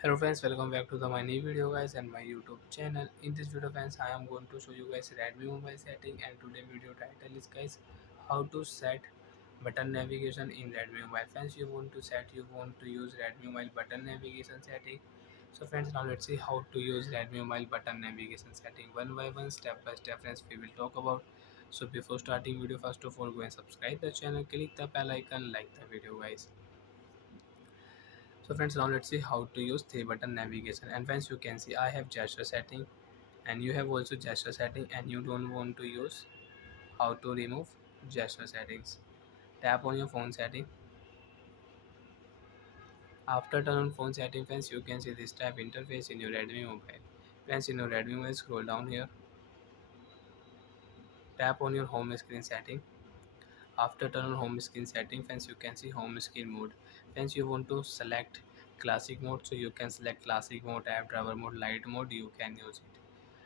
Hello friends, welcome back to my new video guys and my YouTube channel. In this video friends, I am going to show you guys Redmi mobile setting, and today video title is guys how to set button navigation in Redmi mobile. Friends, you want to use Redmi mobile button navigation setting. So friends, now let's see how to use Redmi mobile button navigation setting one by one, step by step. Friends, we will talk about. So before starting video, first of all go and subscribe the channel, click the bell icon, like the video guys. So friends, now let's see how to use three button navigation. And friends, you can see I have gesture setting and you have also gesture setting, and you don't want to use how to remove gesture settings. Tap on your phone setting. After turn on phone setting friends, you can see this type interface in your Redmi mobile. Friends, in your Redmi mobile, scroll down here. Tap on your home screen setting. After turn on home screen setting friends, you can see home screen mode. Friends, you want to select classic mode, so you can select classic mode, app driver mode, light mode, you can use it.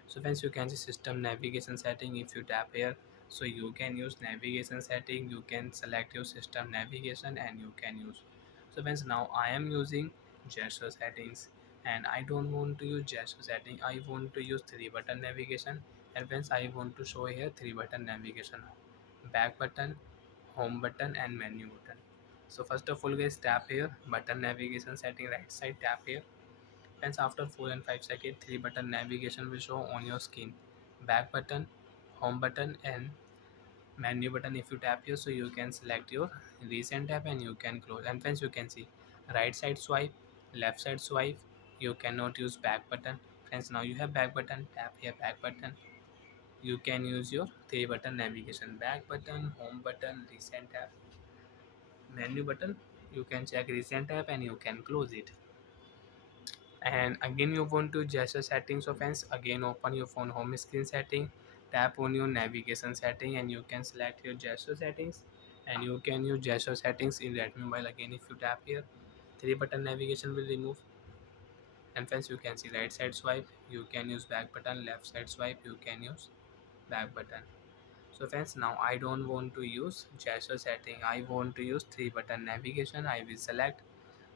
So friends, you can see system navigation setting. If you tap here, so you can use navigation setting, you can select your system navigation and you can use. So friends, now I am using gesture settings, and I don't want to use gesture setting, I want to use three button navigation. And friends, I want to show here three button navigation: back button, home button and menu button. So first of all guys, tap here button navigation setting, right side, tap here. Hence after 4 and 5 seconds, three button navigation will show on your screen: back button, home button and menu button. If you tap here, so you can select your recent tab and you can close. And friends, you can see right side swipe, left side swipe, you cannot use back button. Friends, now you have back button, tap here back button, you can use your three button navigation: back button, home button, recent tab, menu button. You can check recent tab and you can close it. And again, you want to gesture settings of friends, again open your phone home screen setting, tap on your navigation setting and you can select your gesture settings, and you can use gesture settings in Redmi mobile. Again, if you tap here, three button navigation will remove. And friends, you can see right side swipe, you can use back button, left side swipe, you can use back button. So friends, now I don't want to use gesture setting, I want to use three button navigation. I will select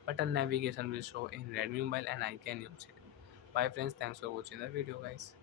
button navigation will show in Redmi mobile and I can use it. Bye friends, thanks for watching the video guys.